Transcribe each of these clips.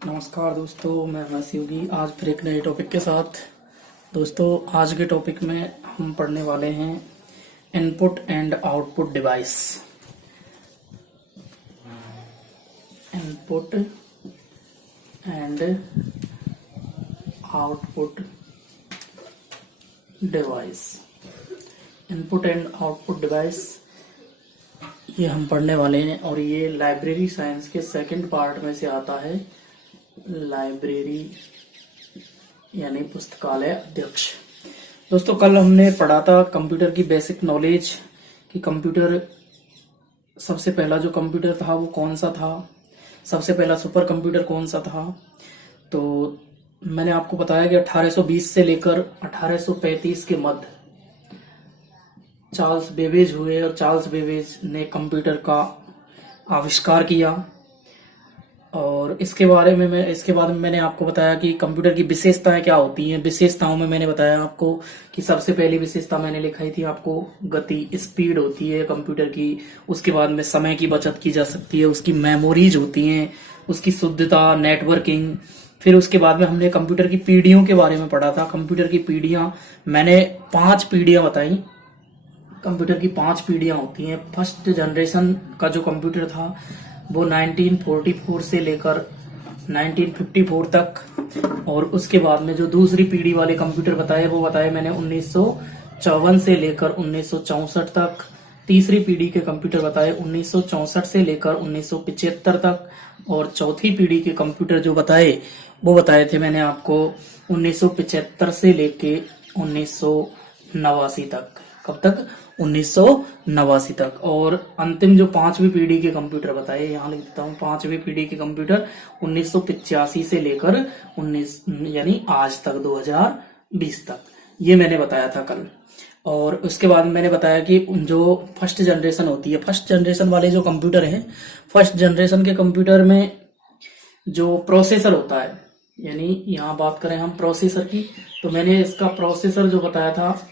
नमस्कार दोस्तों, मैं वैस योगी आज फिर एक नए टॉपिक के साथ। दोस्तों, आज के टॉपिक में हम पढ़ने वाले हैं input and output device. Input and output device. Input and output device ये हम पढ़ने वाले हैं और ये लाइब्रेरी साइंस के सेकंड पार्ट में से आता है। लाइब्रेरी यानी पुस्तकालय अध्यक्ष। दोस्तों, कल हमने पढ़ा था कंप्यूटर की बेसिक नॉलेज कि कंप्यूटर सबसे पहला जो कंप्यूटर था वो कौन सा था, सबसे पहला सुपर कंप्यूटर कौन सा था। तो मैंने आपको बताया कि 1820 से लेकर 1835 के मध्य चार्ल्स बेबेज हुए और चार्ल्स बेबेज ने कंप्यूटर का आविष्कार किया। और इसके बाद में मैंने आपको बताया कि कंप्यूटर की विशेषताएं क्या होती हैं। विशेषताओं में मैंने बताया आपको कि सबसे पहली विशेषता मैंने लिखाई थी आपको, गति, स्पीड होती है कंप्यूटर की। उसके बाद में समय की बचत की जा सकती है, उसकी मेमोरीज होती हैं, उसकी शुद्धता, नेटवर्किंग। फिर उसके बाद में हमने कंप्यूटर की पीढ़ियों के बारे में पढ़ा था। कंप्यूटर की पीढ़ियां मैंने 5 पीढ़ियां बताई। कंप्यूटर की 5 पीढ़ियां होती हैं। फर्स्ट जनरेशन का जो कंप्यूटर था वो 1944 से लेकर 1954 तक, और उसके बाद में जो दूसरी पीढ़ी वाले कंप्यूटर बताए वो बताए मैंने 1954 से लेकर 1964 तक। तीसरी पीढ़ी के कंप्यूटर बताए 1964 से लेकर 1975 तक, और चौथी पीढ़ी के कंप्यूटर जो बताए वो बताए थे मैंने आपको 1975 से लेके 1989 तक। कब तक? 1989 तक। और अंतिम जो 5वीं पीढ़ी के कंप्यूटर बताए, यहाँ लिख देता हूँ, 5वीं पीढ़ी के कंप्यूटर 1985 से लेकर 19 यानी आज तक 2020 तक, ये मैंने बताया था कल। और उसके बाद मैंने बताया कि जो फर्स्ट जनरेशन होती है, फर्स्ट जनरेशन वाले जो कंप्यूटर हैं, फर्स्ट जनरेशन के कंप्यूटर में जो प्रोसेसर होता है, यानी यहाँ बात करें हम प्रोसेसर की, तो मैंने इसका प्रोसेसर जो बताया था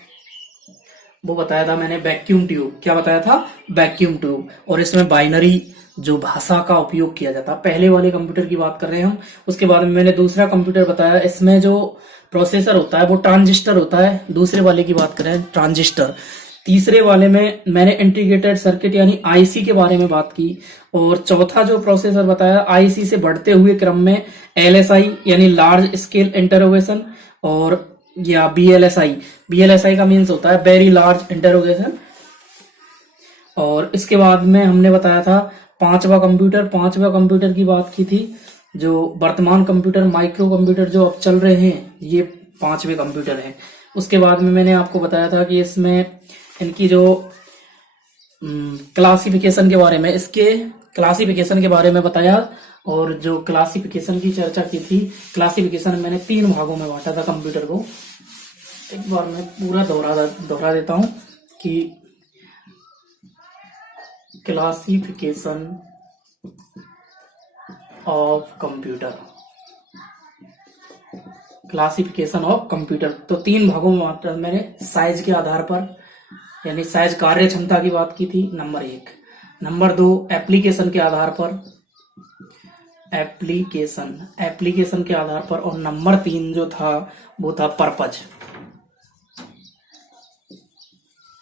वो बताया था मैंने वैक्यूम ट्यूब। क्या बताया था? Vacuum tube. और इसमें बाइनरी जो भाषा का उपयोग किया जाता, पहले वाले कंप्यूटर की बात कर रहे हैं हम। उसके बाद में मैंने दूसरा कंप्यूटर बताया, इसमें जो प्रोसेसर होता है वो ट्रांजिस्टर होता है। दूसरे वाले की बात करें, ट्रांजिस्टर। तीसरे वाले में मैंने इंटीग्रेटेड सर्किट यानी आईसी के बारे में बात की। और चौथा जो प्रोसेसर बताया, आईसी से बढ़ते हुए क्रम में एलएसआई यानी लार्ज स्केल इंटरोगेशन, और या बीएलएसआई का मीन्स होता है वेरी लार्ज इंटरोगेशन। और इसके बाद में हमने बताया था पांचवा कंप्यूटर की बात की थी। जो वर्तमान कंप्यूटर, माइक्रो कंप्यूटर जो अब चल रहे हैं, ये 5वें कंप्यूटर हैं। उसके बाद में मैंने आपको बताया था कि इसमें इनकी जो क्लासिफिकेशन के बारे में, इसके क्लासिफिकेशन के बारे में बताया। और जो क्लासिफिकेशन की चर्चा की थी, क्लासिफिकेशन मैंने 3 भागों में बांटा था कंप्यूटर को। एक बार मैं पूरा दोहरा देता हूं कि classification of computer, classification of computer तो 3 भागों में बांटा मैंने। साइज के आधार पर, यानी साइज, कार्य क्षमता की बात की थी, नंबर 1। नंबर 2, एप्लीकेशन के आधार पर, एप्लीकेशन के आधार पर। और नंबर 3 जो था वो था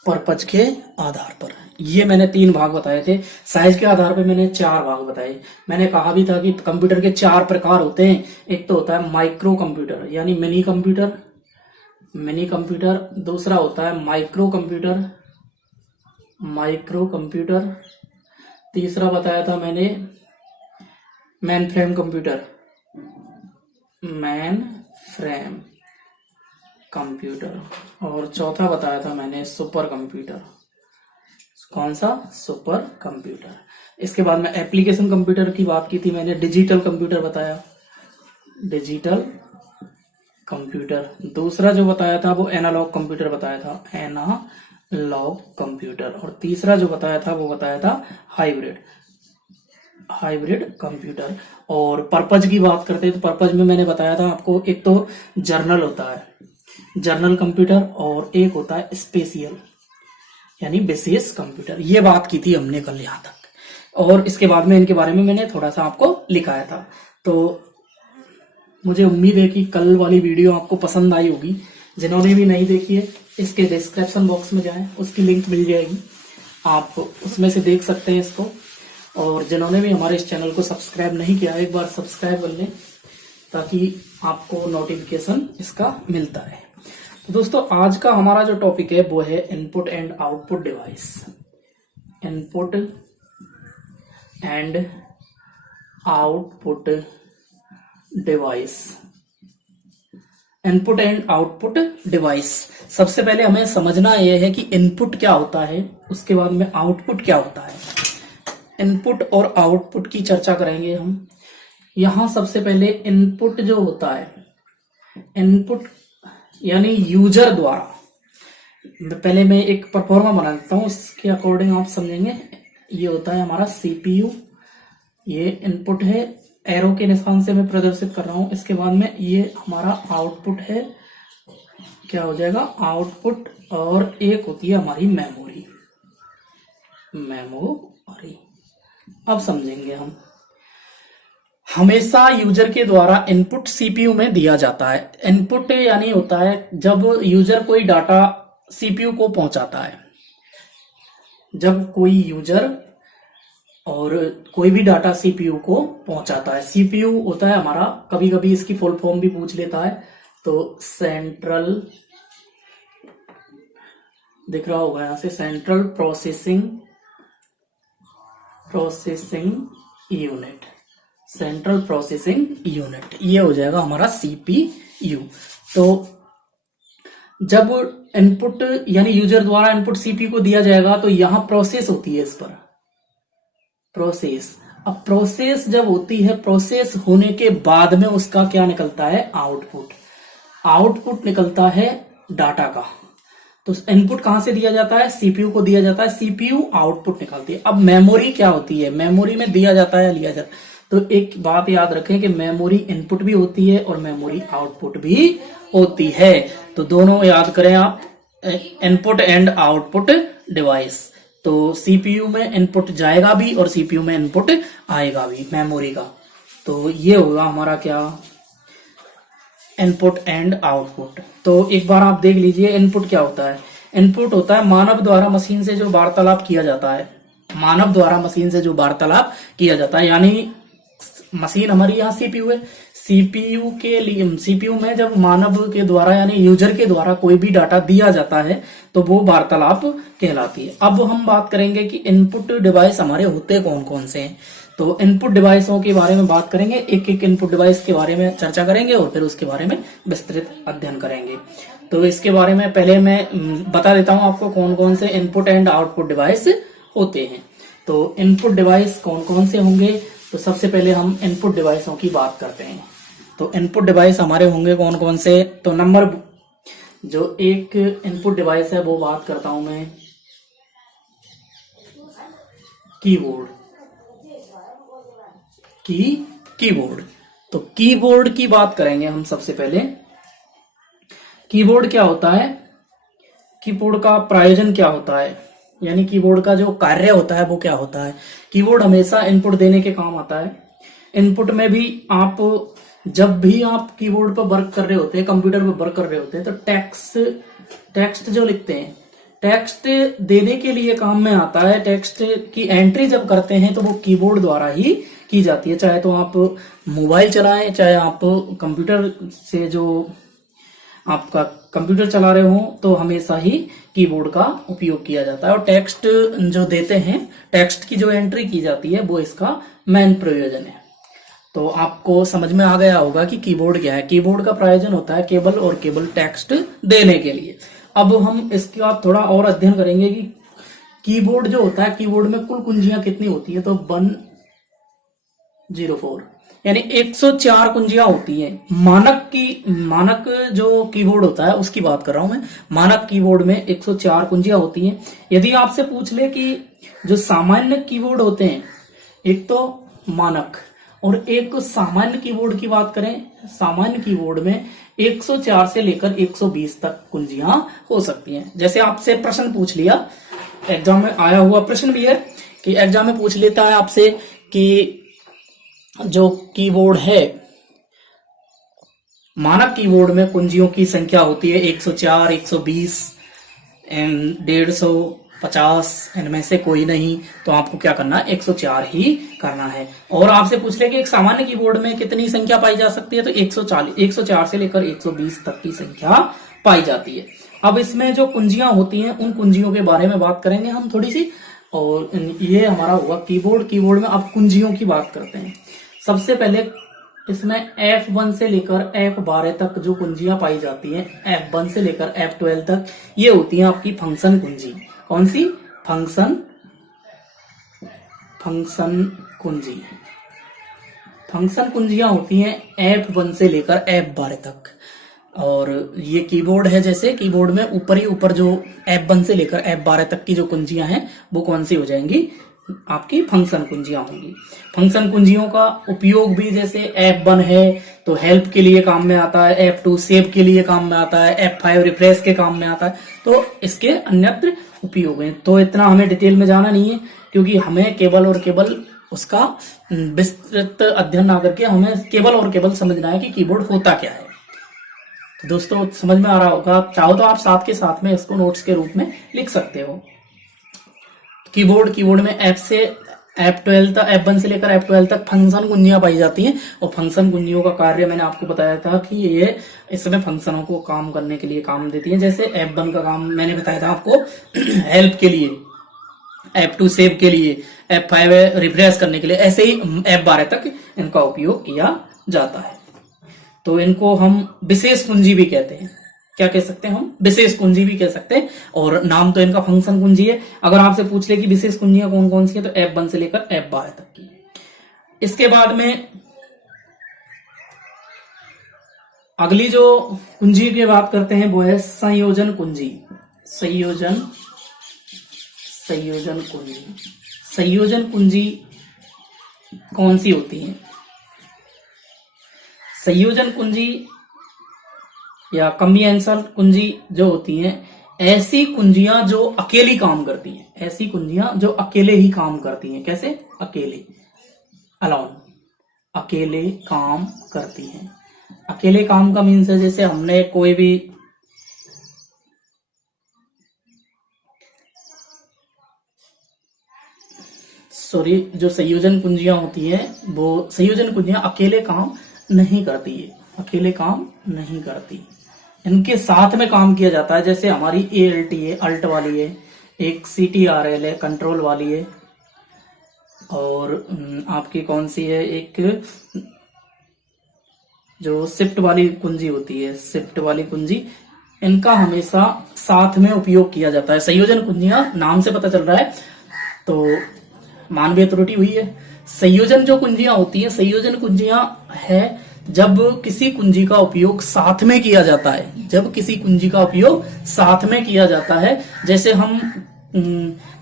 पर्पज के आधार पर। ये मैंने 3 भाग बताए थे। साइज के आधार पर मैंने 4 भाग बताए। मैंने कहा भी था कि कंप्यूटर के 4 प्रकार होते हैं। एक तो होता है माइक्रो कंप्यूटर यानी मिनी कंप्यूटर। दूसरा होता है माइक्रो कंप्यूटर। तीसरा बताया था मैंने मेन फ्रेम कंप्यूटर। और चौथा बताया था मैंने सुपर कंप्यूटर। कौन सा? Super computer. इसके बाद में एप्लीकेशन कंप्यूटर की बात की थी मैंने, डिजिटल कंप्यूटर बताया, डिजिटल कंप्यूटर। दूसरा जो बताया था वो एनालॉग कंप्यूटर बताया था, एनालॉग कंप्यूटर। और तीसरा जो बताया था वो बताया था हाइब्रिड कंप्यूटर। और पर्पज की बात करते हैं तो पर्पज में मैंने बताया था आपको, एक तो जर्नल होता है, जर्नल कंप्यूटर, और एक होता है स्पेशियल यानी विशेष कंप्यूटर। ये बात की थी हमने कल यहाँ तक। और इसके बाद में इनके बारे में मैंने थोड़ा सा आपको लिखाया था। तो मुझे उम्मीद है कि कल वाली वीडियो आपको पसंद आई होगी। जिन्होंने भी नहीं देखी है, इसके डिस्क्रिप्शन बॉक्स में जाएं, उसकी लिंक मिल जाएगी, आप उसमें से देख सकते हैं इसको। और जिन्होंने भी हमारे इस चैनल को सब्सक्राइब नहीं किया, एक बार सब्सक्राइब कर लें ताकि आपको नोटिफिकेशन इसका मिलता है। तो दोस्तों, आज का हमारा जो टॉपिक है वो है input and output device. Input and output device. Input and output device. सबसे पहले हमें समझना यह है कि इनपुट क्या होता है, उसके बाद में आउटपुट क्या होता है। इनपुट और आउटपुट की चर्चा करेंगे हम। यहां सबसे पहले इनपुट जो होता है, इनपुट यानी यूजर द्वारा, पहले मैं एक परफॉर्मा बना देता हूं, इसके अकॉर्डिंग आप समझेंगे। ये होता है हमारा सीपीयू, ये इनपुट है, एरो के निशान से मैं प्रदर्शित कर रहा हूं। इसके बाद में ये हमारा आउटपुट है, क्या हो जाएगा आउटपुट। और एक होती है हमारी मेमोरी। अब समझेंगे हम। हमेशा यूजर के द्वारा इनपुट सीपीयू में दिया जाता है। इनपुट यानी होता है जब यूजर कोई डाटा सीपीयू को पहुंचाता है। जब कोई यूजर और कोई भी डाटा सीपीयू को पहुंचाता है। सीपीयू होता है हमारा, कभी कभी इसकी फुल फॉर्म भी पूछ लेता है, तो सेंट्रल, दिख रहा होगा यहां से, central processing unit. Central processing unit, ये हो जाएगा हमारा सीपीयू। तो जब इनपुट यानी यूजर द्वारा इनपुट सीपीयू को दिया जाएगा तो यहां प्रोसेस होती है, इस पर प्रोसेस। अब प्रोसेस जब होती है, प्रोसेस होने के बाद में उसका क्या निकलता है, आउटपुट। आउटपुट निकलता है डाटा का। तो इनपुट कहां से दिया जाता है, सीपीयू को दिया जाता है, सीपीयू आउटपुट निकालती है। अब मेमोरी क्या होती है, मेमोरी में दिया जाता है, लिया जाता है। तो एक बात याद रखें कि मेमोरी इनपुट भी होती है और मेमोरी आउटपुट भी होती है। तो दोनों याद करें आप, इनपुट एंड आउटपुट डिवाइस। तो सीपीयू में इनपुट जाएगा भी और सीपीयू में इनपुट आएगा भी मेमोरी का। तो ये होगा हमारा क्या, इनपुट एंड आउटपुट। तो एक बार आप देख लीजिए इनपुट क्या होता है। इनपुट होता है मानव द्वारा मशीन से जो वार्तालाप किया जाता है। मानव द्वारा मशीन से जो वार्तालाप किया जाता है, यानी मशीन हमारी यहाँ सीपीयू है। सीपीयू के लिए, सीपीयू में जब मानव के द्वारा यानी यूजर के द्वारा कोई भी डाटा दिया जाता है तो वो वार्तालाप कहलाती है। अब हम बात करेंगे कि इनपुट डिवाइस हमारे होते कौन कौन से हैं। तो इनपुट डिवाइसों के बारे में बात करेंगे, एक एक इनपुट डिवाइस के बारे में चर्चा करेंगे और फिर उसके बारे में विस्तृत अध्ययन करेंगे। तो इसके बारे में पहले मैं बता देता हूं आपको कौन कौन से इनपुट एंड आउटपुट डिवाइस होते हैं। तो इनपुट डिवाइस कौन कौन से होंगे, तो सबसे पहले हम इनपुट डिवाइसों की बात करते हैं। तो इनपुट डिवाइस हमारे होंगे कौन कौन से, तो नंबर जो एक इनपुट डिवाइस है वो बात करता हूं मैं, कीबोर्ड। कीबोर्ड। तो कीबोर्ड की बात करेंगे हम सबसे पहले। कीबोर्ड क्या होता है, कीबोर्ड का प्रयोजन क्या होता है, यानी कीबोर्ड का जो कार्य होता है वो क्या होता है। कीबोर्ड हमेशा इनपुट देने के काम आता है। इनपुट में भी आप, जब भी आप कीबोर्ड पर वर्क कर रहे होते हैं, कंप्यूटर पर वर्क कर रहे होते हैं, तो टेक्स्ट जो लिखते हैं, टेक्स्ट देने के लिए काम में आता है। टेक्स्ट की एंट्री जब करते हैं तो वो कीबोर्ड द्वारा ही की जाती है। चाहे तो आप मोबाइल चलाएं, चाहे आप कंप्यूटर से जो आपका कंप्यूटर चला रहे हो, तो हमेशा ही कीबोर्ड का उपयोग किया जाता है। और टेक्स्ट जो देते हैं, टेक्स्ट की जो एंट्री की जाती है, वो इसका मेन प्रयोजन है। तो आपको समझ में आ गया होगा कि कीबोर्ड क्या है। कीबोर्ड का प्रयोजन होता है केबल और केबल टेक्स्ट देने के लिए। अब हम इसके बाद थोड़ा और अध्ययन करेंगे कि कीबोर्ड जो होता है, कीबोर्ड में कुल कुंजियां कितनी होती है, तो 104 यानी 104 कुंजियां होती हैं। मानक जो कीबोर्ड होता है उसकी बात कर रहा हूं मैं। मानक कीबोर्ड में 104 कुंजियां होती हैं। यदि आपसे पूछ ले कि जो सामान्य कीबोर्ड होते हैं, एक तो मानक और एक सामान्य कीबोर्ड की बात करें, सामान्य कीबोर्ड में 104 से लेकर 120 तक कुंजियां हो सकती हैं। जैसे आपसे प्रश्न पूछ लिया, एग्जाम में आया हुआ प्रश्न भी है कि एग्जाम में पूछ लेता है आपसे कि जो कीबोर्ड है मानक कीबोर्ड में कुंजियों की संख्या होती है 104, 120, 150, 50, इनमें से कोई नहीं, तो आपको क्या करना है, 104 ही करना है। और आपसे पूछ ले कि एक सामान्य कीबोर्ड में कितनी संख्या पाई जा सकती है, तो 104 से लेकर 120 तक की संख्या पाई जाती है। अब इसमें जो कुंजियां होती हैं उन कुंजियों के बारे में बात करेंगे हम थोड़ी सी। और ये हमारा हुआ कीबोर्ड। कीबोर्ड में अब कुंजियों की बात करते हैं। सबसे पहले इसमें F1 से लेकर F12 तक जो कुंजियां पाई जाती हैं, F1 से लेकर F12 तक, ये होती हैं आपकी फंक्शन कुंजी। कौन सी? फंक्शन कुंजी। फंक्शन कुंजियां होती हैं F1 से लेकर F12 तक। और ये कीबोर्ड है, जैसे कीबोर्ड में ऊपर ही ऊपर जो F1 से लेकर F12 तक की जो कुंजियां हैं वो कौन सी हो जाएंगी, आपकी फंक्शन कुंजियां होंगी। फंक्शन कुंजियों का उपयोग भी जैसे F1 है तो हेल्प के लिए काम में आता है, F2 सेव के लिए काम में आता है, F5 रिफ्रेश के काम में आता है, तो इसके अन्यत्र उपयोग है। तो इतना हमें डिटेल में जाना नहीं है, क्योंकि हमें केवल और केवल उसका विस्तृत अध्ययन ना करके हमें केवल और केवल समझना है कि कीबोर्ड होता क्या है। तो दोस्तों समझ में आ रहा होगा। आप चाहो तो आप साथ के साथ में इसको नोट्स के रूप में लिख सकते हो। कीबोर्ड में F से F12 तक, F1 से लेकर F12 तक फंक्शन कुंजियां पाई जाती हैं। और फंक्शन कुंजियों का कार्य मैंने आपको बताया था कि ये इसमें फंक्शनों को काम करने के लिए काम देती है। जैसे F1 का काम मैंने बताया था आपको हेल्प के लिए, F2 सेव के लिए, F5 रिफ्रेश करने के लिए, ऐसे ही F12 तक इनका उपयोग किया जाता है। तो इनको हम विशेष कुंजी भी कहते हैं। क्या कह सकते हैं हम? विशेष कुंजी भी कह सकते हैं। और नाम तो इनका फंक्शन कुंजी है। अगर आपसे पूछ ले कि विशेष कुंजियां कौन कौन सी है, तो F1 से लेकर F12 तक की। इसके बाद में अगली जो कुंजी की बात करते हैं वो है संयोजन कुंजी। संयोजन कुंजी। संयोजन कुंजी कौन सी होती है? संयोजन कुंजी या कॉम्बिनेशन कुंजी जो होती हैं, ऐसी कुंजियां जो अकेली काम करती हैं। ऐसी कुंजियां जो अकेले ही काम करती हैं। कैसे? अकेले, अलोन, अकेले काम करती हैं। अकेले काम का मीन्स है जैसे हमने कोई भी जो संयोजन कुंजियां होती हैं वो संयोजन कुंजियां अकेले काम नहीं करती है। अकेले काम नहीं करती, इनके साथ में काम किया जाता है। जैसे हमारी ALT है, अल्ट वाली है, एक CTRL है, कंट्रोल वाली है, और आपकी कौन सी है, एक जो शिफ्ट वाली कुंजी होती है, शिफ्ट वाली कुंजी। इनका हमेशा साथ में उपयोग किया जाता है। संयोजन कुंजियां नाम से पता चल रहा है, तो मानवीय त्रुटि हुई है। संयोजन जो कुंजियां होती है, संयोजन कुंजियां है जब किसी कुंजी का उपयोग साथ में किया जाता है। जब किसी कुंजी का उपयोग साथ में किया जाता है, जैसे हम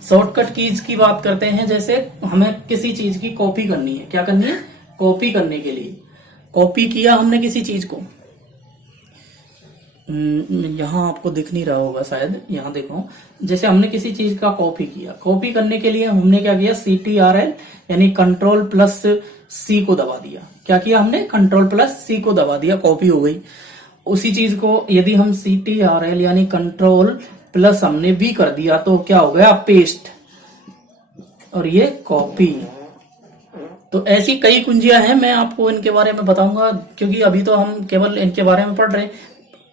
शॉर्टकट कीज की बात करते हैं। जैसे हमें किसी चीज की कॉपी करनी है। क्या करनी है? कॉपी करने के लिए कॉपी किया हमने किसी चीज को। यहाँ आपको दिख नहीं रहा होगा शायद, यहाँ देखो। जैसे हमने किसी चीज का कॉपी किया, कॉपी करने के लिए हमने क्या किया, CTRL यानी Ctrl+C को दबा दिया। क्या किया हमने? Ctrl+C को दबा दिया, कॉपी हो गई। उसी चीज को यदि हम CTRL यानी Ctrl+ हमने भी कर दिया तो क्या हो गया? पेस्ट, और ये कॉपी। तो ऐसी कई कुंजियां हैं, मैं आपको इनके बारे में बताऊंगा, क्योंकि अभी तो हम केवल इनके बारे में पढ़ रहे हैं।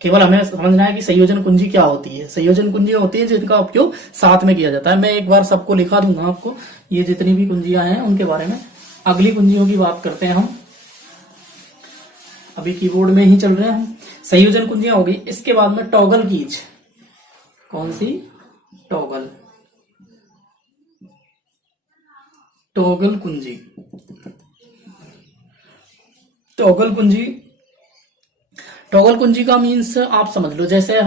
केवल हमें समझना है कि संयोजन कुंजी क्या होती है। संयोजन कुंजी होती है जिनका उपयोग साथ में किया जाता है। मैं एक बार सबको लिखा दूंगा आपको, ये जितनी भी कुंजियां हैं उनके बारे में। अगली कुंजियों की बात करते हैं हम, अभी कीबोर्ड में ही चल रहे हैं हम। संयोजन कुंजियां होगी। इसके बाद में टॉगल कीज। कौन सी? टॉगल कुंजी। टॉगल कुंजी का मीन्स आप समझ लो, जैसे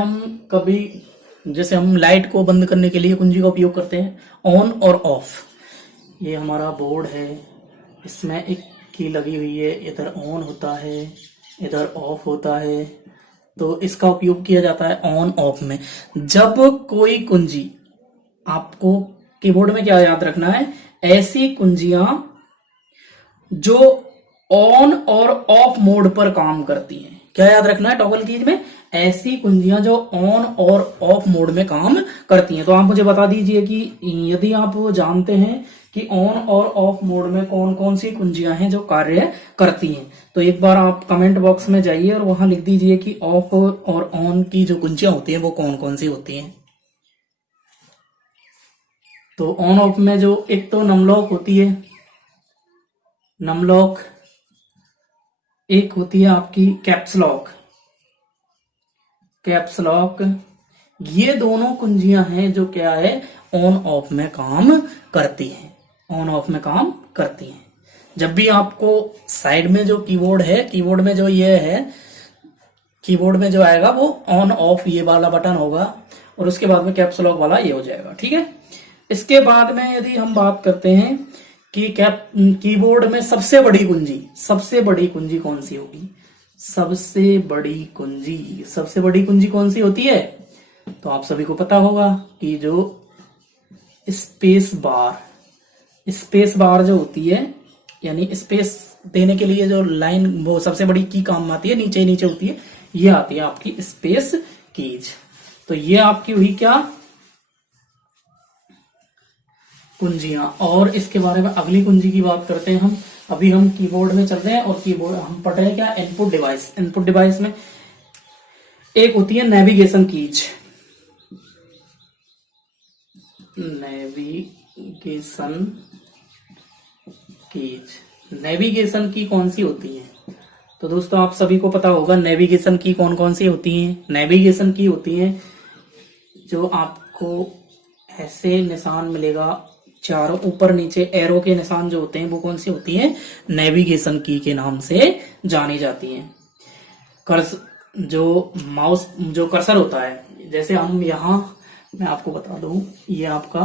हम लाइट को बंद करने के लिए कुंजी का उपयोग करते हैं, ऑन और ऑफ। ये हमारा बोर्ड है, इसमें एक की लगी हुई है, इधर ऑन होता है, इधर ऑफ होता है। तो इसका उपयोग किया जाता है ऑन ऑफ में। जब कोई कुंजी, आपको कीबोर्ड में क्या याद रखना है, ऐसी कुंजियां जो ऑन और ऑफ मोड पर काम करती हैं। क्या याद रखना है टॉगल कीज में? ऐसी कुंजियां जो ऑन और ऑफ मोड में काम करती हैं। तो आप मुझे बता दीजिए कि यदि आप जानते हैं कि ऑन और ऑफ मोड में कौन कौन सी कुंजियां हैं जो कार्य करती हैं, तो एक बार आप कमेंट बॉक्स में जाइए और वहां लिख दीजिए कि ऑफ और ऑन की जो कुंजियां होती हैं वो कौन कौन सी होती हैं। तो ऑन ऑफ में जो एक तो नमलॉक होती है, नमलॉक, एक होती है आपकी कैप्स लॉक, कैप्स लॉक। ये दोनों कुंजियां हैं जो क्या है, ऑन ऑफ में काम करती हैं, ऑन ऑफ में काम करती हैं। जब भी आपको साइड में जो कीबोर्ड है, कीबोर्ड में जो ये है, कीबोर्ड में जो आएगा वो ऑन ऑफ ये वाला बटन होगा और उसके बाद में कैप्स लॉक वाला ये हो जाएगा, ठीक है। इसके बाद में यदि हम बात करते हैं कि कीबोर्ड में सबसे बड़ी कुंजी, सबसे बड़ी कुंजी कौन सी होगी? सबसे बड़ी कुंजी, सबसे बड़ी कुंजी कौन सी होती है? तो आप सभी को पता होगा कि जो स्पेस बार, स्पेस बार जो होती है, यानी स्पेस देने के लिए जो लाइन वो सबसे बड़ी की काम आती है, नीचे नीचे होती है, ये आती है आपकी स्पेस कीज। तो ये आपकी हुई क्या, कुंजियां। और इसके बारे में अगली कुंजी की बात करते हैं हम। अभी हम कीबोर्ड में चल रहे हैं और कीबोर्ड हम पढ़ रहे हैं क्या, इनपुट डिवाइस। इनपुट डिवाइस में एक होती है navigation keys, navigation keys. Navigation की कौन सी होती है? तो दोस्तों आप सभी को पता होगा नेविगेशन की कौन कौन सी होती हैं। नेविगेशन की होती है जो आपको ऐसे निशान मिलेगा, चारों ऊपर नीचे एरो के निशान जो होते हैं वो कौन सी होती हैं, नेविगेशन की के नाम से जानी जाती हैं। जो माउस जो कर्सर होता है, जैसे हम यहाँ मैं आपको बता दूं, ये आपका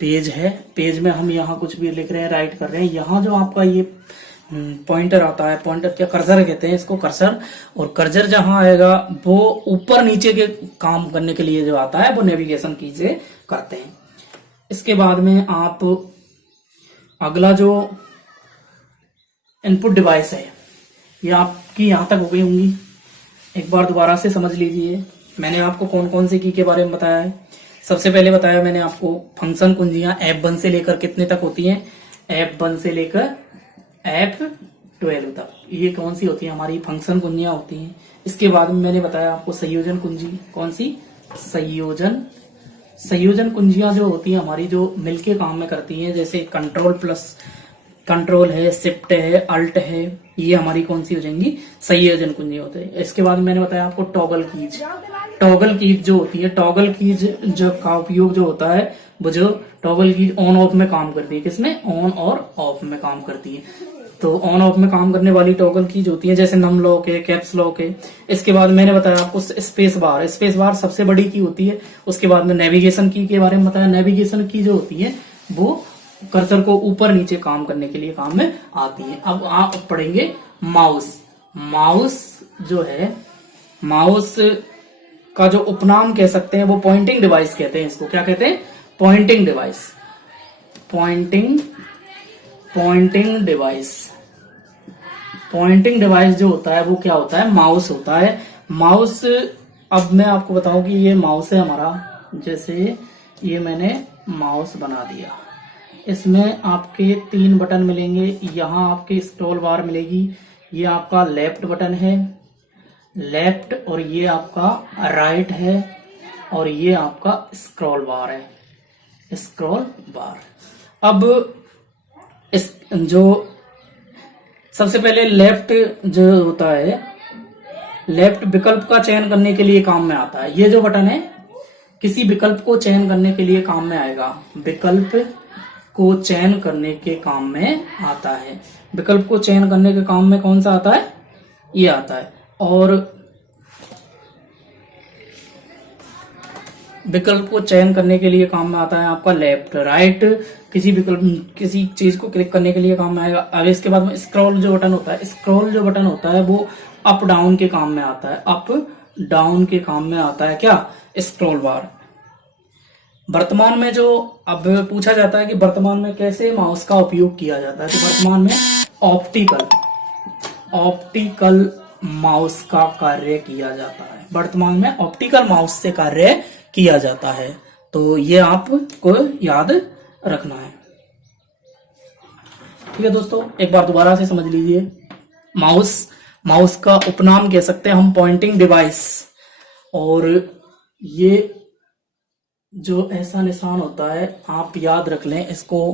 पेज है, पेज में हम यहाँ कुछ भी लिख रहे हैं, राइट कर रहे हैं, यहाँ जो आपका ये पॉइंटर आता है, पॉइंटर क्या, कर्सर कहते हैं इसको, कर्सर। और कर्सर जहां आएगा वो ऊपर नीचे के काम करने के लिए जो आता है वो नेविगेशन की से करते हैं। इसके बाद में आप अगला जो इनपुट डिवाइस है, ये आपकी यहां तक हो गई होंगी। एक बार दोबारा से समझ लीजिए, मैंने आपको कौन कौन से की के बारे में बताया है। सबसे पहले बताया मैंने आपको फंक्शन कुंजियां F1 से लेकर कितने तक होती हैं, F1 से लेकर F12 तक, ये कौन सी होती है, हमारी फंक्शन कुंजियां होती हैं। इसके बाद में मैंने बताया आपको संयोजन कुंजी, कौन सी, संयोजन। संयोजन कुंजियां जो होती हैं हमारी, जो मिलके काम में करती हैं, जैसे कंट्रोल प्लस कंट्रोल है, शिफ्ट है, अल्ट है, ये हमारी कौन सी हो जाएंगी, संयोजन कुंजी होते हैं। इसके बाद मैंने बताया आपको टॉगल कीज। टॉगल कीज जो होती है, टॉगल कीज जो का उपयोग जो होता है वो जो टॉगल कीज ऑन ऑफ में काम करती है, किसमें, ऑन और ऑफ में काम करती है। तो ऑन ऑफ में काम करने वाली टॉगल कीज होती है, जैसे नम लॉक है, कैप्स लॉक है। इसके बाद मैंने बताया आपको स्पेस बार, स्पेस बार सबसे बड़ी की होती है। उसके बाद में नेविगेशन की के बारे में बताया, नेविगेशन की जो होती है वो कर्सर को ऊपर नीचे काम करने के लिए काम में आती है। अब आप पढ़ेंगे माउस। माउस जो है, माउस का जो उपनाम कह सकते हैं वो पॉइंटिंग डिवाइस कहते हैं। इसको क्या कहते हैं, pointing device, pointing device. Pointing device जो होता है वो क्या होता है, माउस होता है। माउस, अब मैं आपको बताऊं कि ये माउस है हमारा, जैसे ये मैंने माउस बना दिया, इसमें आपके 3 बटन मिलेंगे। यहाँ आपके स्क्रॉल बार मिलेगी, ये आपका लेफ्ट बटन है, लेफ्ट, और ये आपका राइट है, और ये आपका स्क्रॉल बार है, स्क्रॉल बार। अब इस जो सबसे पहले लेफ्ट जो होता है, लेफ्ट विकल्प का चयन करने के लिए काम में आता है। ये जो बटन है किसी विकल्प को चयन करने के लिए काम में आएगा, विकल्प को चयन करने के काम में आता है। विकल्प को चयन करने के काम में कौन सा आता है, ये आता है। और विकल्प को चयन करने के लिए काम में आता है आपका लेफ्ट, राइट, किसी विकल्प, किसी चीज को क्लिक करने के लिए काम में आएगा। आगे इसके बाद में स्क्रॉल जो बटन होता है, स्क्रॉल जो बटन होता है वो अप डाउन के काम में आता है, अप डाउन के काम में आता है क्या, स्क्रॉल बार। वर्तमान में जो अब पूछा जाता है कि वर्तमान में कैसे माउस का उपयोग किया जाता है, तो वर्तमान में ऑप्टिकल माउस का कार्य किया जाता है, वर्तमान में ऑप्टिकल माउस से कार्य किया जाता है। तो ये आपको याद रखना है। ठीक है दोस्तों, एक बार दोबारा से समझ लीजिए। माउस का उपनाम कह सकते हैं हम पॉइंटिंग डिवाइस। और ये जो ऐसा निशान होता है आप याद रख लें, इसको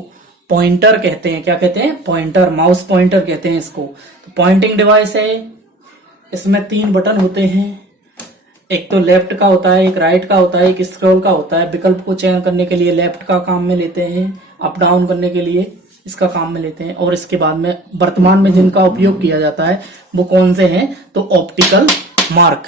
पॉइंटर कहते हैं। क्या कहते हैं? पॉइंटर, माउस पॉइंटर कहते हैं इसको। तो पॉइंटिंग डिवाइस है, इसमें 3 बटन होते हैं, एक तो लेफ्ट का होता है, एक राइट का होता है, एक स्क्रॉल का होता है। विकल्प को चयन करने के लिए लेफ्ट का काम में लेते हैं, अप डाउन करने के लिए इसका काम में लेते हैं। और इसके बाद में वर्तमान में जिनका उपयोग किया जाता है वो कौन से हैं? तो ऑप्टिकल मार्क,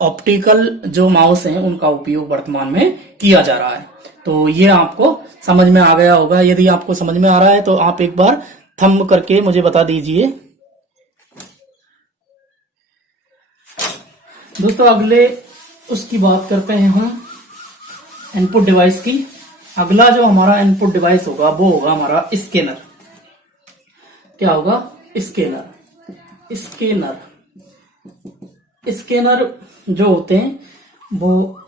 ऑप्टिकल जो माउस हैं उनका उपयोग वर्तमान में किया जा रहा है। तो ये आपको समझ में आ गया होगा। यदि आपको समझ में आ रहा है तो आप एक बार थंब करके मुझे बता दीजिए। दोस्तों अगले उसकी बात करते हैं हम इनपुट डिवाइस की। अगला जो हमारा इनपुट डिवाइस होगा वो होगा हमारा स्कैनर। क्या होगा? स्कैनर। स्कैनर जो होते हैं वो,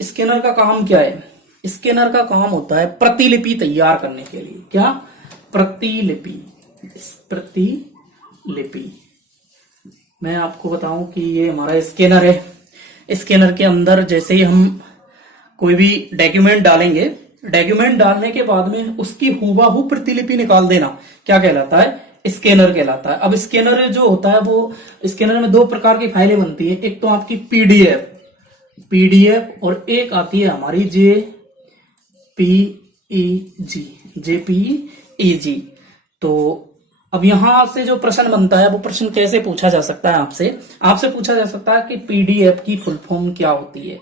स्कैनर का काम क्या है? स्कैनर का काम होता है प्रतिलिपि तैयार करने के लिए। क्या? प्रतिलिपि। मैं आपको बताऊं कि ये हमारा स्कैनर है। स्कैनर के अंदर जैसे ही हम कोई भी डॉक्यूमेंट डालेंगे, डॉक्यूमेंट डालने के बाद में उसकी हूबहू प्रतिलिपि निकाल देना क्या कहलाता है? स्कैनर कहलाता है। अब स्कैनर जो होता है वो, स्कैनर में 2 प्रकार की फाइलें बनती है। एक तो आपकी पीडीएफ और एक आती है हमारी जेपीईजी। तो अब यहां से जो प्रश्न बनता है वो प्रश्न कैसे पूछा जा सकता है आपसे पूछा जा सकता है कि पीडीएफ की फुल फॉर्म क्या होती है?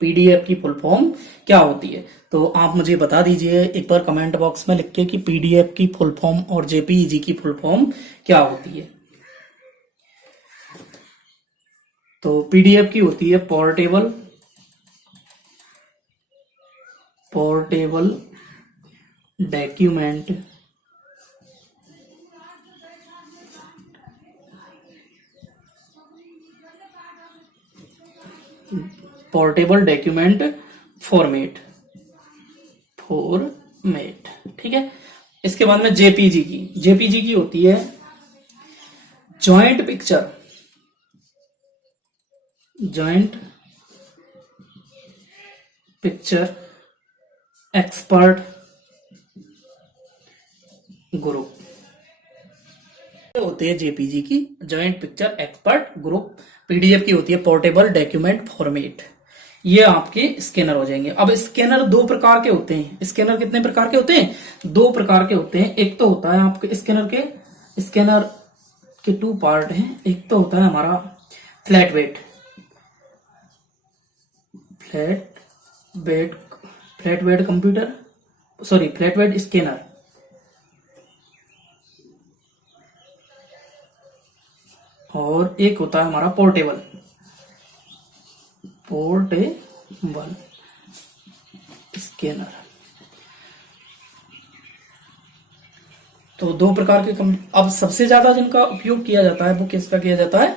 पीडीएफ की फुल फॉर्म क्या होती है? तो आप मुझे बता दीजिए एक बार कमेंट बॉक्स में लिख के कि पीडीएफ की फुल फॉर्म और जेपीईजी की फुल फॉर्म क्या होती है। तो पीडीएफ की होती है पोर्टेबल डॉक्यूमेंट फॉर्मेट। ठीक है। इसके बाद में जेपीजी की होती है जॉइंट पिक्चर एक्सपर्ट ग्रुप होती है। जेपीजी की joint picture expert group. PDF की होती है पोर्टेबल डॉक्यूमेंट फॉर्मेट। ये आपके स्कैनर हो जाएंगे। अब स्कैनर 2 प्रकार के होते हैं। स्कैनर कितने प्रकार के होते हैं? 2 प्रकार के होते हैं। एक तो होता है आपके स्कैनर के 2 पार्ट हैं। एक तो होता है हमारा फ्लैट बेड स्कैनर। और एक होता है हमारा पोर्टेबल स्कैनर। तो 2 प्रकार के अब सबसे ज्यादा जिनका उपयोग किया जाता है वो किसका किया जाता है?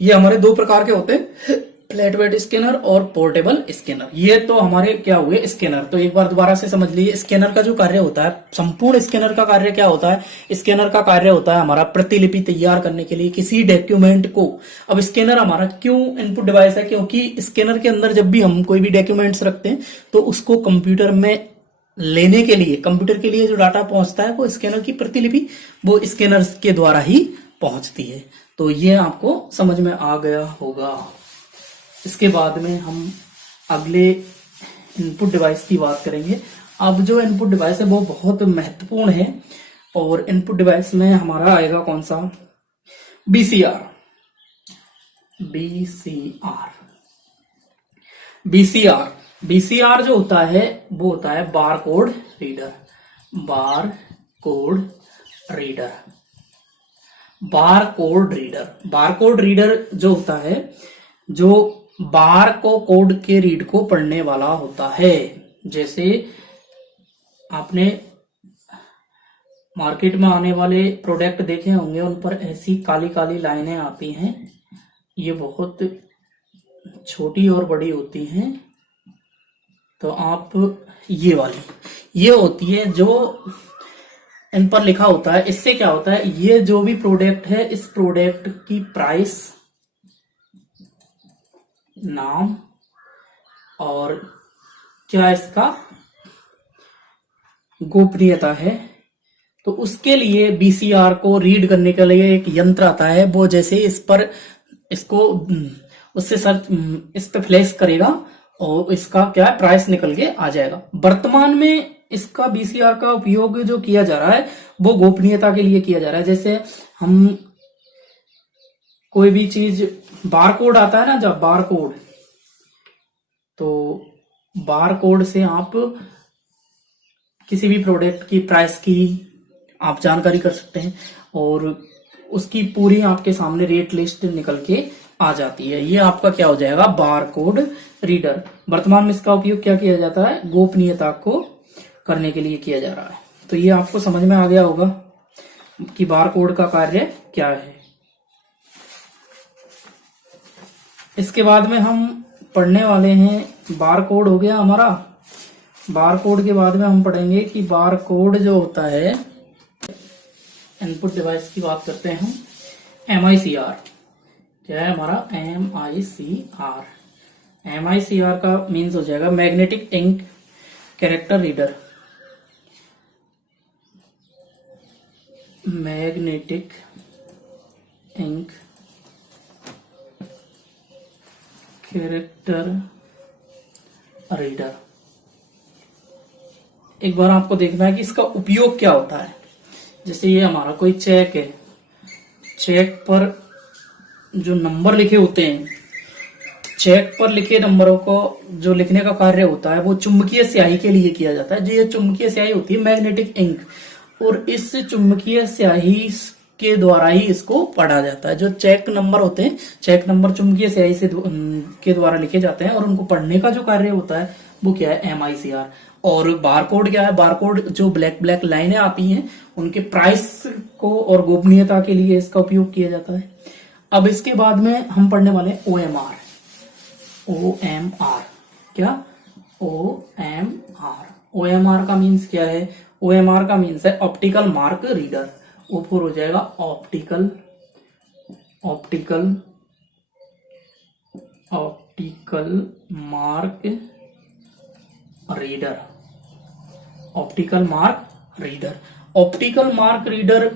ये हमारे 2 प्रकार के होते हैं, फ्लैट बेड स्कैनर और पोर्टेबल स्कैनर। ये तो हमारे क्या हुए? स्कैनर। तो एक बार दोबारा से समझ लीजिए, स्कैनर का जो कार्य होता है, संपूर्ण स्कैनर का कार्य क्या होता है? स्कैनर का कार्य होता है हमारा प्रतिलिपि तैयार करने के लिए किसी डॉक्यूमेंट को। अब स्कैनर हमारा क्यों इनपुट डिवाइस है? क्योंकि स्कैनर के अंदर जब भी हम कोई भी डॉक्यूमेंट्स रखते हैं तो उसको कंप्यूटर में लेने के लिए, कंप्यूटर के लिए जो डाटा पहुंचता है वो स्कैनर की प्रतिलिपि वो स्कैनर के द्वारा ही पहुंचती है। तो ये आपको समझ में आ गया होगा। इसके बाद में हम अगले इनपुट डिवाइस की बात करेंगे। अब जो इनपुट डिवाइस है वो बहुत महत्वपूर्ण है। और इनपुट डिवाइस में हमारा आएगा कौन सा? बीसीआर जो होता है वो होता है बारकोड रीडर जो होता है, जो बार को कोड के रीड को पढ़ने वाला होता है। जैसे आपने मार्केट में आने वाले प्रोडक्ट देखे होंगे, उन पर ऐसी काली काली लाइनें आती हैं। ये बहुत छोटी और बड़ी होती हैं। तो आप ये वाली, ये होती है जो इन पर लिखा होता है। इससे क्या होता है, ये जो भी प्रोडक्ट है, इस प्रोडक्ट की प्राइस, नाम और क्या इसका गोपनीयता है। तो उसके लिए बीसीआर को रीड करने के लिए एक यंत्र आता है, वो जैसे इस पर इसको उससे सर्च इस पे फ्लैश करेगा और इसका क्या है, प्राइस निकल के आ जाएगा। वर्तमान में इसका बीसीआर का उपयोग जो किया जा रहा है वो गोपनीयता के लिए किया जा रहा है। जैसे हम कोई भी चीज, बारकोड आता है ना, जब बारकोड, तो बारकोड से आप किसी भी प्रोडक्ट की प्राइस की आप जानकारी कर सकते हैं और उसकी पूरी आपके सामने रेट लिस्ट निकल के आ जाती है। ये आपका क्या हो जाएगा, बारकोड रीडर। वर्तमान में इसका उपयोग क्या किया जाता है, गोपनीयता को करने के लिए किया जा रहा है। तो ये आपको समझ में आ गया होगा कि बारकोड का कार्य क्या है। इसके बाद में हम पढ़ने वाले हैं, बारकोड हो गया हमारा। बारकोड के बाद में हम पढ़ेंगे कि बारकोड जो होता है, इनपुट डिवाइस की बात करते हैं हम। MICR क्या है हमारा, MICR। MICR का मीन्स हो जाएगा magnetic ink character reader. Magnetic ink character reader. एक बार आपको देखना है कि इसका उपयोग क्या होता है। जैसे ये हमारा कोई चेक है, चेक पर जो नंबर लिखे होते हैं, चेक पर लिखे नंबरों को जो लिखने का कार्य होता है वो चुंबकीय स्याही के लिए किया जाता है। जो ये चुंबकीय स्याही होती है मैग्नेटिक इंक, और इस चुंबकीय स्याही के द्वारा ही इसको पढ़ा जाता है। जो चेक नंबर होते हैं, चेक नंबर चुंबकीय स्याही से के द्वारा लिखे जाते हैं और उनको पढ़ने का जो कार्य होता है वो क्या है, MICR। और बारकोड क्या है, बारकोड जो ब्लैक ब्लैक लाइनें आती हैं उनके प्राइस को और गोपनीयता के लिए इसका उपयोग किया जाता है। अब इसके बाद में हम पढ़ने वाले हैं OMR। OMR क्या, OMR। OMR का मीन्स क्या है, OMR का मीन्स है ऑप्टिकल मार्क रीडर। O4 हो जाएगा optical mark reader. Optical mark reader, optical mark reader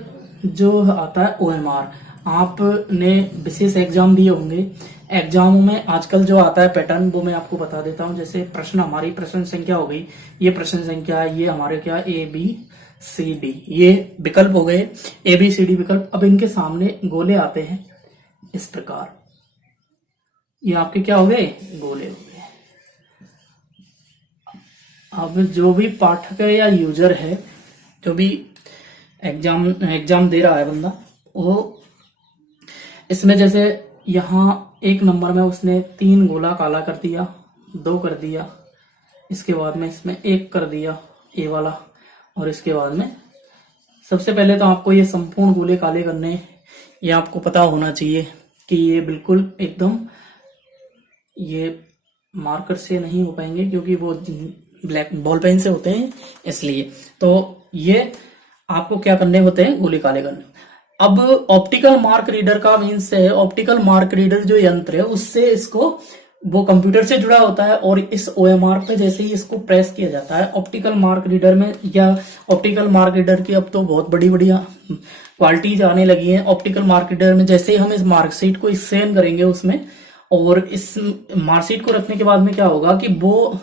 जो आता है OMR। आपने विशेष एग्जाम दिए होंगे, एग्जामों में आजकल जो आता है पैटर्न वो मैं आपको बता देता हूं। जैसे प्रश्न, हमारी प्रश्न संख्या हो गई, ये प्रश्न संख्या है, ये हमारे क्या ABCD, ये विकल्प हो गए ABCD विकल्प। अब इनके सामने गोले आते हैं इस प्रकार, ये आपके क्या हो गए, गोले हो गए। अब जो भी पाठक है या यूजर है, जो भी एग्जाम दे रहा है बंदा, वो इसमें जैसे यहाँ एक नंबर में उसने 3 गोला काला कर दिया, 2 कर दिया, इसके बाद में इसमें 1 कर दिया ए वाला, और इसके बाद में सबसे पहले तो आपको ये संपूर्ण गोले काले करने, ये आपको पता होना चाहिए कि ये बिल्कुल एकदम ये मार्कर से नहीं हो पाएंगे क्योंकि वो ब्लैक बॉल पेन से होते हैं, इसलिए तो ये आपको क्या करने होते हैं, गोले काले करने। अब ऑप्टिकल मार्क रीडर का मीन्स है, ऑप्टिकल मार्क रीडर जो यंत्र है उससे इसको, वो कंप्यूटर से जुड़ा होता है और इस OMR पे जैसे ही इसको प्रेस किया जाता है ऑप्टिकल मार्क रीडर में, या ऑप्टिकल मार्क रीडर की अब तो बहुत बड़ी बड़ी क्वालिटीज आने लगी हैं। ऑप्टिकल मार्क रीडर में जैसे ही हम इस मार्कशीट को स्कैन करेंगे उसमें, और इस मार्कशीट को रखने के बाद में क्या होगा कि वो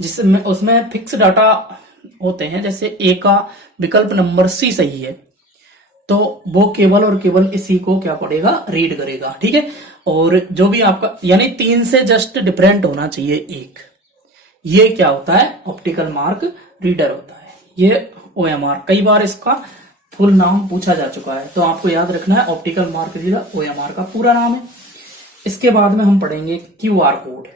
जिसमें उसमें फिक्स डाटा होते हैं, जैसे A का विकल्प नंबर C सही है तो वो केवल और केवल इसी को क्या पड़ेगा, रीड करेगा, ठीक है। और जो भी आपका यानी 3 से जस्ट डिफरेंट होना चाहिए एक, ये क्या होता है, ऑप्टिकल मार्क रीडर होता है, ये OMR। कई बार इसका फुल नाम पूछा जा चुका है तो आपको याद रखना है, ऑप्टिकल मार्क रीडर OMR का पूरा नाम है। इसके बाद में हम पढ़ेंगे QR कोड।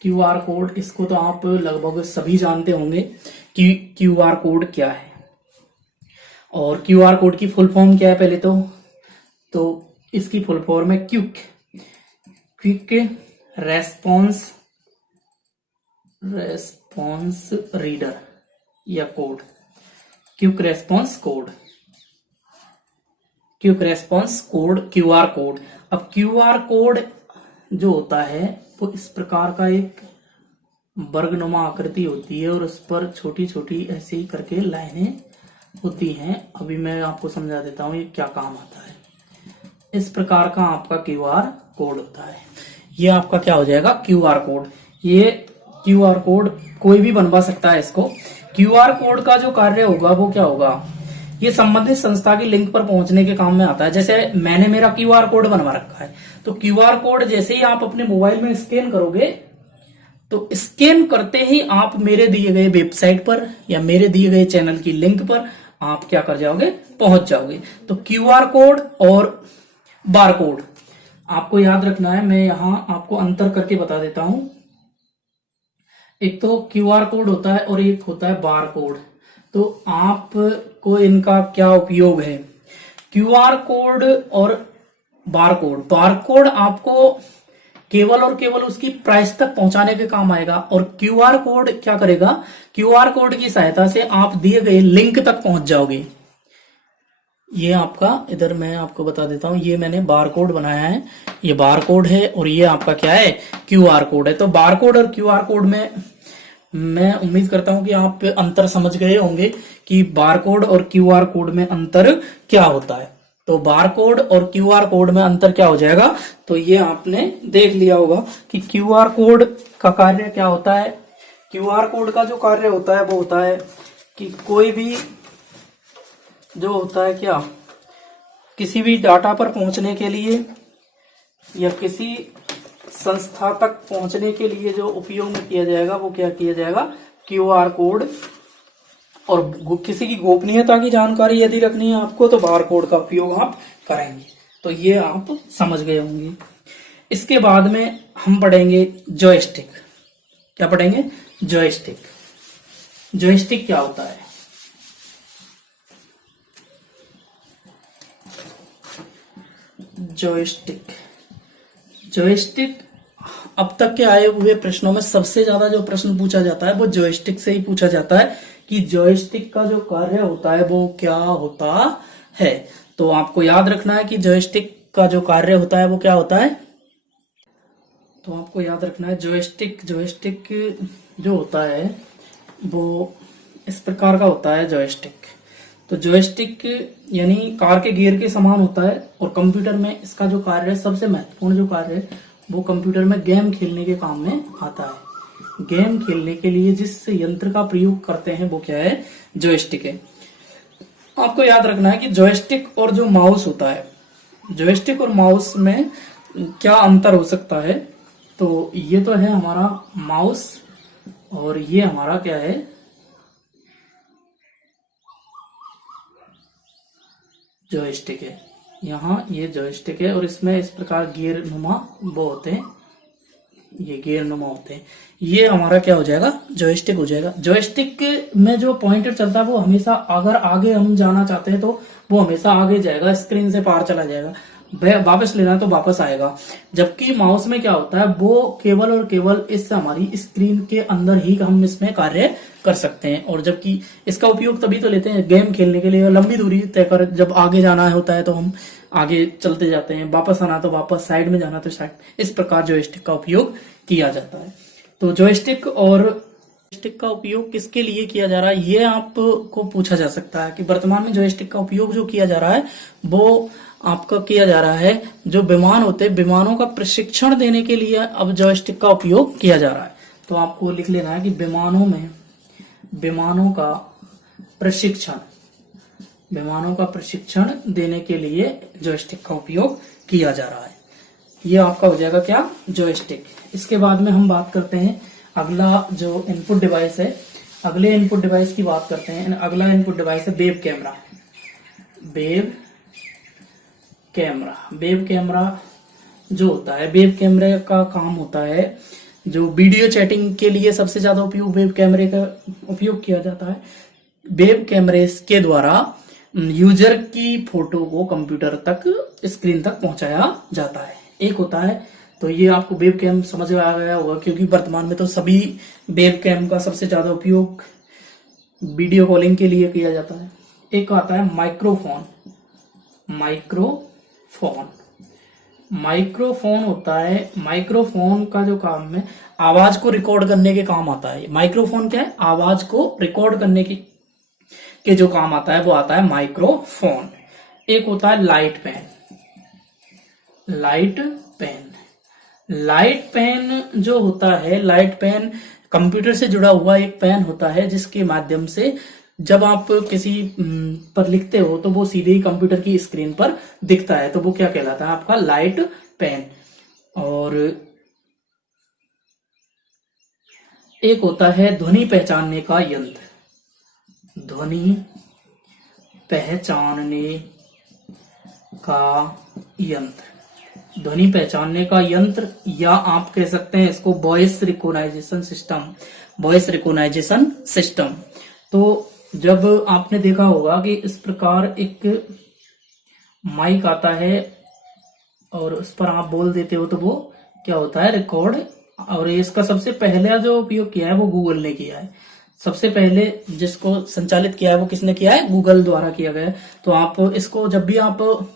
QR कोड, इसको तो आप लगभग सभी जानते होंगे कि QR कोड क्या है। और क्यूआर कोड की फुल फॉर्म क्या है पहले तो इसकी फुल फॉर्म है क्विक रेस्पॉन्स रीडर या code, quick response code QR code. अब क्यूआर कोड जो होता है वो इस प्रकार का एक वर्गनुमा आकृति होती है और उस पर छोटी छोटी ऐसे ही करके लाइनें होती हैं। अभी मैं आपको समझा देता हूँ ये क्या काम आता है। इस प्रकार का आपका क्यूआर कोड होता है। ये आपका क्या हो जाएगा, क्यूआर कोड। ये क्यूआर कोड कोई भी बनवा सकता है इसको। क्यूआर कोड का जो कार्य होगा वो क्या होगा, ये संबंधित संस्था की लिंक पर पहुंचने के काम में आता है। जैसे मैंने मेरा क्यूआर कोड बनवा रखा है, तो क्यूआर कोड जैसे ही आप अपने मोबाइल में स्कैन करोगे तो स्कैन करते ही आप मेरे दिए गए वेबसाइट पर या मेरे दिए गए चैनल की लिंक पर आप क्या कर जाओगे, पहुंच जाओगे। तो क्यूआर कोड और बार कोड आपको याद रखना है। मैं यहां आपको अंतर करके बता देता हूं। एक तो क्यूआर कोड होता है और एक होता है बार कोड। तो आपको इनका क्या उपयोग है, क्यूआर कोड और बार कोड आपको केवल और केवल उसकी प्राइस तक पहुंचाने के काम आएगा। और क्यूआर कोड क्या करेगा, क्यूआर कोड की सहायता से आप दिए गए लिंक तक पहुंच जाओगे। ये आपका, इधर मैं आपको बता देता हूं, ये मैंने बार कोड बनाया है, ये बार कोड है और ये आपका क्या है, क्यूआर कोड है। तो बार कोड और क्यूआर कोड में मैं उम्मीद करता हूं कि आप अंतर समझ गए होंगे कि बार कोड और क्यूआर कोड में अंतर क्या होता है। तो बार कोड और क्यूआर कोड में अंतर क्या हो जाएगा, तो ये आपने देख लिया होगा कि क्यूआर कोड का कार्य क्या होता है। क्यूआर कोड का जो कार्य होता है वो होता है कि कोई भी जो होता है क्या, किसी भी डाटा पर पहुंचने के लिए या किसी संस्था तक पहुंचने के लिए जो उपयोग में किया जाएगा वो क्या किया जाएगा, क्यूआर कोड। और किसी की गोपनीयता की जानकारी यदि रखनी है आपको तो बार कोड का उपयोग आप करेंगे। तो ये आप समझ गए होंगे। इसके बाद में हम पढ़ेंगे जॉयस्टिक। क्या पढ़ेंगे, जॉयस्टिक। जॉयस्टिक क्या होता है, जॉयस्टिक अब तक के आए हुए प्रश्नों में सबसे ज्यादा जो प्रश्न पूछा जाता है वो जॉयस्टिक से ही पूछा जाता है कि जॉयस्टिक का जो कार्य होता है वो क्या होता है। तो आपको याद रखना है कि जॉयस्टिक का जो कार्य होता है वो क्या होता है। तो आपको याद रखना है जॉयस्टिक जो होता है वो इस प्रकार का होता है जॉयस्टिक। तो जॉयस्टिक यानी कार के गियर के समान होता है और कंप्यूटर में इसका जो कार्य है, सबसे महत्वपूर्ण जो कार्य है वो कंप्यूटर में गेम खेलने के काम में आता है। गेम खेलने के लिए जिस यंत्र का प्रयोग करते हैं वो क्या है, जॉयस्टिक है। आपको याद रखना है कि जॉयस्टिक और जो माउस होता है, जॉयस्टिक और माउस में क्या अंतर हो सकता है। तो ये तो है हमारा माउस और ये हमारा क्या है, जॉयस्टिक है। यहाँ ये जॉयस्टिक है और इसमें इस प्रकार गियर नुमा वो होते हैं, ये गियर नुमा होते हैं। ये हमारा क्या हो जाएगा, जॉयस्टिक हो जाएगा। जॉयस्टिक में जो पॉइंटर चलता है वो हमेशा, अगर आगे हम जाना चाहते हैं तो वो हमेशा आगे जाएगा, स्क्रीन से पार चला जाएगा। वापस लेना है तो वापस आएगा। जबकि माउस में क्या होता है, वो केवल और केवल इस हमारी स्क्रीन के अंदर ही हम इसमें कार्य कर सकते हैं। और जबकि इसका उपयोग तभी तो लेते हैं गेम खेलने के लिए, लंबी दूरी तय कर, जब आगे जाना होता है तो हम आगे चलते जाते हैं, वापस आना तो वापस, साइड में जाना तो साइड, इस प्रकार जॉयस्टिक का उपयोग किया जाता है। तो जॉयस्टिक और जॉयस्टिक का उपयोग किसके लिए किया जा रहा है, ये आपको पूछा जा सकता है कि वर्तमान में जॉयस्टिक का उपयोग जो किया जा रहा है वो आपका किया जा रहा है, जो विमान होते हैं, विमानों का प्रशिक्षण देने के लिए अब जॉयस्टिक का उपयोग किया जा रहा है। तो आपको लिख लेना है कि विमानों में विमानों का प्रशिक्षण देने के लिए जॉयस्टिक का उपयोग किया जा रहा है। ये आपका हो जाएगा क्या, जॉयस्टिक। इसके बाद में हम बात करते हैं अगला जो इनपुट डिवाइस है, अगले इनपुट डिवाइस की बात करते हैं। अगला इनपुट डिवाइस है वेब कैमरा। वेब कैमरा जो होता है, वेब कैमरे का काम होता है जो वीडियो चैटिंग के लिए सबसे ज्यादा उपयोग वेब कैमरे का उपयोग किया जाता है। वेब कैमरे के द्वारा यूजर की फोटो को कंप्यूटर तक, स्क्रीन तक पहुंचाया जाता है। एक होता है, तो ये आपको वेब कैम समझ में आ गया होगा, क्योंकि वर्तमान में तो सभी वेब कैम का सबसे ज्यादा उपयोग वीडियो कॉलिंग के लिए किया जाता है। एक आता है माइक्रोफोन। माइक्रोफोन माइक्रोफोन होता है, माइक्रोफोन का जो काम है आवाज को रिकॉर्ड करने के काम आता है। माइक्रोफोन क्या है? आवाज को रिकॉर्ड करने के जो काम आता है वो आता है माइक्रोफोन। एक होता है light pen. Light pen light pen जो होता है, लाइट पेन कंप्यूटर से जुड़ा हुआ एक पेन होता है, जिसके माध्यम से जब आप किसी पर लिखते हो तो वो सीधे ही कंप्यूटर की स्क्रीन पर दिखता है, तो वो क्या कहलाता है? आपका लाइट पेन। और एक होता है ध्वनि पहचानने का यंत्र। ध्वनि पहचानने का यंत्र। ध्वनि पहचानने का यंत्र, या आप कह सकते हैं इसको voice recognisation system. Voice recognisation system. तो जब आपने देखा होगा कि इस प्रकार एक माइक आता है और उस पर आप बोल देते हो तो वो क्या होता है? रिकॉर्ड। और इसका सबसे पहला जो उपयोग किया है वो गूगल ने किया है। सबसे पहले जिसको संचालित किया है वो किसने किया है? गूगल द्वारा किया गया है। तो आप इसको जब भी आप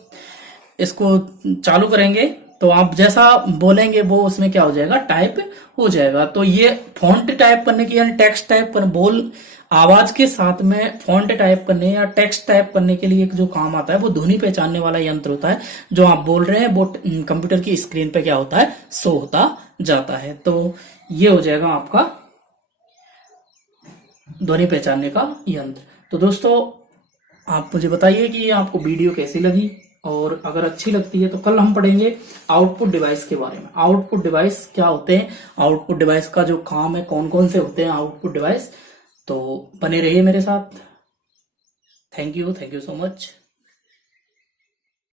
इसको चालू करेंगे तो आप जैसा बोलेंगे वो उसमें क्या हो जाएगा? टाइप हो जाएगा। तो ये फॉन्ट टाइप करने की, यानी टेक्स्ट टाइप कर, बोल आवाज के साथ में फॉन्ट टाइप करने या टेक्स्ट टाइप करने के लिए जो काम आता है वो ध्वनि पहचानने वाला यंत्र होता है। जो आप बोल रहे हैं वो कंप्यूटर की स्क्रीन पे क्या होता है? शो होता जाता है। तो ये हो जाएगा आपका ध्वनि पहचानने का यंत्र। तो दोस्तों आप मुझे बताइए कि ये आपको वीडियो कैसी लगी, और अगर अच्छी लगती है तो कल हम पढ़ेंगे आउटपुट डिवाइस के बारे में। आउटपुट डिवाइस क्या होते हैं, आउटपुट डिवाइस का जो काम है, कौन कौन से होते हैं आउटपुट डिवाइस। तो बने रहिए मेरे साथ। Thank you so much.